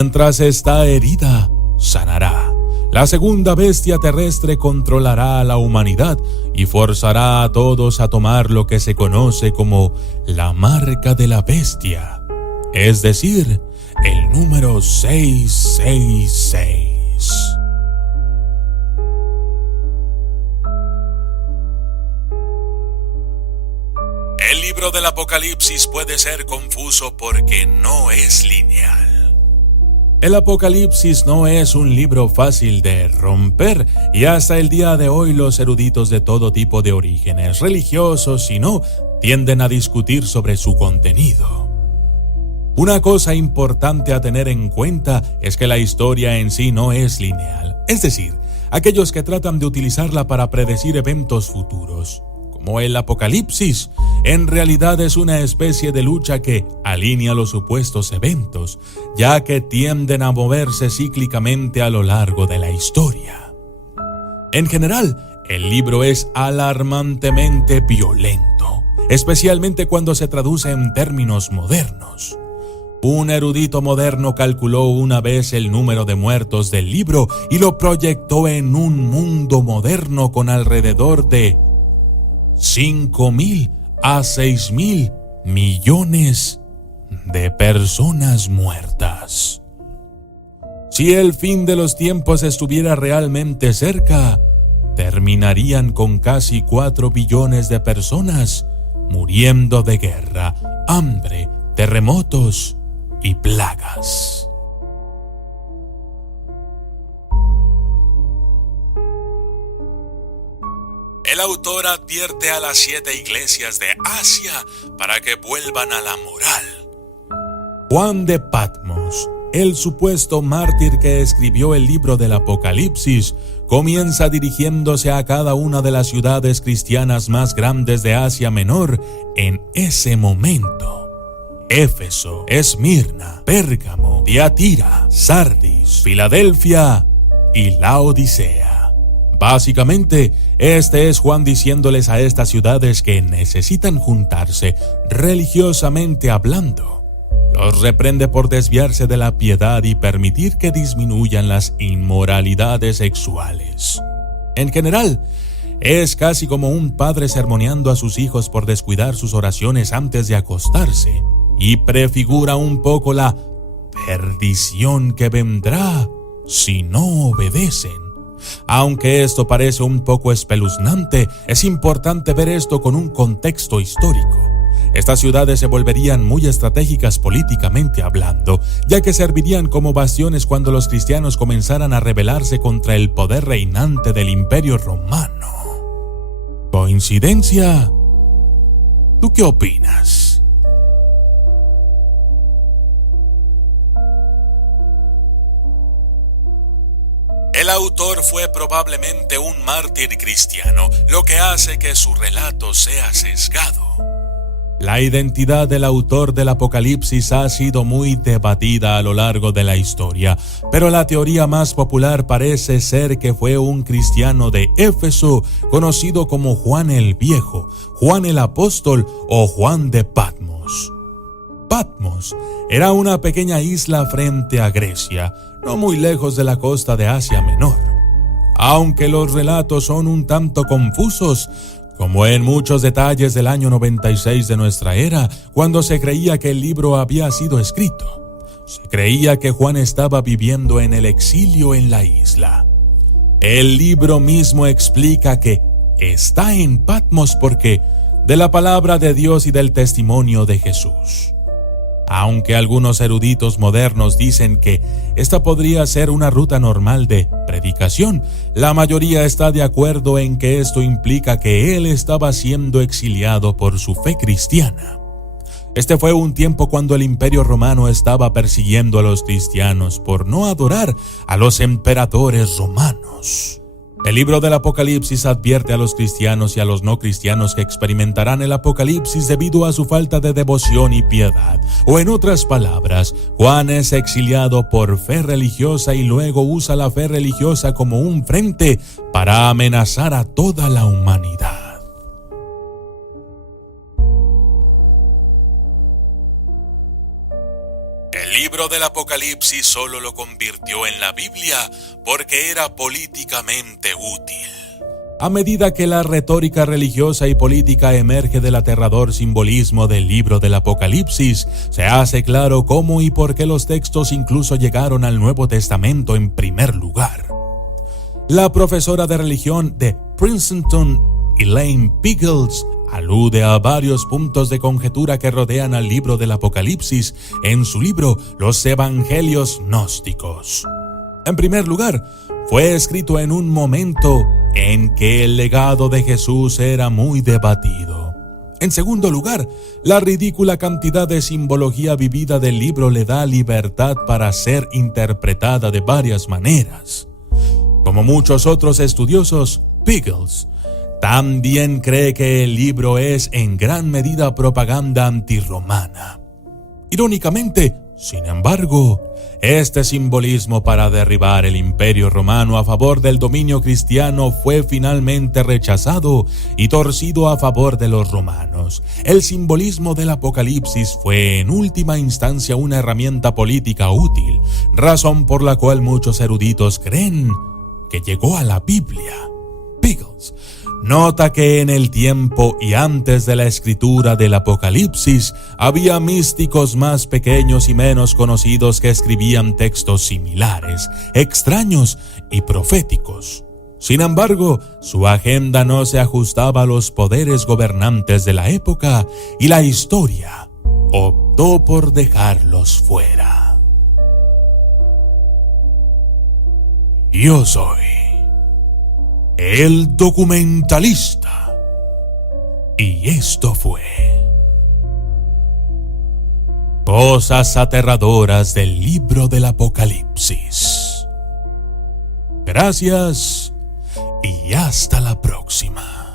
Mientras está herida, sanará. La segunda bestia terrestre controlará a la humanidad y forzará a todos a tomar lo que se conoce como la marca de la bestia, es decir, el número 666. El libro del Apocalipsis puede ser confuso porque no es lineal. El Apocalipsis no es un libro fácil de romper y hasta el día de hoy los eruditos de todo tipo de orígenes, religiosos y no, tienden a discutir sobre su contenido. Una cosa importante a tener en cuenta es que la historia en sí no es lineal, es decir, aquellos que tratan de utilizarla para predecir eventos futuros, como el Apocalipsis, en realidad es una especie de lucha que alinea los supuestos eventos, ya que tienden a moverse cíclicamente a lo largo de la historia. En general, el libro es alarmantemente violento, especialmente cuando se traduce en términos modernos. Un erudito moderno calculó una vez el número de muertos del libro y lo proyectó en un mundo moderno con alrededor de 5.000 a 6.000 millones de personas muertas. Si el fin de los tiempos estuviera realmente cerca, terminarían con casi 4 billones de personas muriendo de guerra, hambre, terremotos y plagas. El autor advierte a las 7 iglesias de Asia para que vuelvan a la moral. Juan de Patmos, el supuesto mártir que escribió el libro del Apocalipsis, comienza dirigiéndose a cada una de las ciudades cristianas más grandes de Asia Menor en ese momento: Éfeso, Esmirna, Pérgamo, Tiatira, Sardis, Filadelfia y Laodicea. Básicamente, este es Juan diciéndoles a estas ciudades que necesitan juntarse religiosamente hablando. Los reprende por desviarse de la piedad y permitir que disminuyan las inmoralidades sexuales. En general, es casi como un padre sermoneando a sus hijos por descuidar sus oraciones antes de acostarse, y prefigura un poco la perdición que vendrá si no obedecen. Aunque esto parece un poco espeluznante, es importante ver esto con un contexto histórico. Estas ciudades se volverían muy estratégicas políticamente hablando, ya que servirían como bastiones cuando los cristianos comenzaran a rebelarse contra el poder reinante del Imperio Romano. ¿Coincidencia? ¿Tú qué opinas? El autor fue probablemente un mártir cristiano, lo que hace que su relato sea sesgado. La identidad del autor del Apocalipsis ha sido muy debatida a lo largo de la historia, pero la teoría más popular parece ser que fue un cristiano de Éfeso conocido como Juan el Viejo, Juan el Apóstol o Juan de Patmos. Patmos era una pequeña isla frente a Grecia, no muy lejos de la costa de Asia Menor. Aunque los relatos son un tanto confusos, como en muchos detalles del año 96 de nuestra era, cuando se creía que el libro había sido escrito. Se creía que Juan estaba viviendo en el exilio en la isla. El libro mismo explica que está en Patmos porque de la palabra de Dios y del testimonio de Jesús. Aunque algunos eruditos modernos dicen que esta podría ser una ruta normal de predicación, la mayoría está de acuerdo en que esto implica que él estaba siendo exiliado por su fe cristiana. Este fue un tiempo cuando el Imperio Romano estaba persiguiendo a los cristianos por no adorar a los emperadores romanos. El libro del Apocalipsis advierte a los cristianos y a los no cristianos que experimentarán el Apocalipsis debido a su falta de devoción y piedad. O en otras palabras, Juan es exiliado por fe religiosa y luego usa la fe religiosa como un frente para amenazar a toda la humanidad. El libro libro del Apocalipsis solo lo convirtió en la Biblia porque era políticamente útil. A medida que la retórica religiosa y política emerge del aterrador simbolismo del libro del Apocalipsis, se hace claro cómo y por qué los textos incluso llegaron al Nuevo Testamento en primer lugar. La profesora de religión de Princeton, Elaine Pickles, alude a varios puntos de conjetura que rodean al libro del Apocalipsis en su libro Los Evangelios Gnósticos. En primer lugar, fue escrito en un momento en que el legado de Jesús era muy debatido. En segundo lugar, la ridícula cantidad de simbología vivida del libro le da libertad para ser interpretada de varias maneras. Como muchos otros estudiosos, Pickles también cree que el libro es en gran medida propaganda antirromana. Irónicamente, sin embargo, este simbolismo para derribar el Imperio Romano a favor del dominio cristiano fue finalmente rechazado y torcido a favor de los romanos. El simbolismo del Apocalipsis fue en última instancia una herramienta política útil, razón por la cual muchos eruditos creen que llegó a la Biblia. Pickles nota que en el tiempo y antes de la escritura del Apocalipsis había místicos más pequeños y menos conocidos que escribían textos similares, extraños y proféticos. Sin embargo, su agenda no se ajustaba a los poderes gobernantes de la época y la historia optó por dejarlos fuera. Yo soy el documentalista. Y esto fue Cosas aterradoras del libro del Apocalipsis. Gracias y hasta la próxima.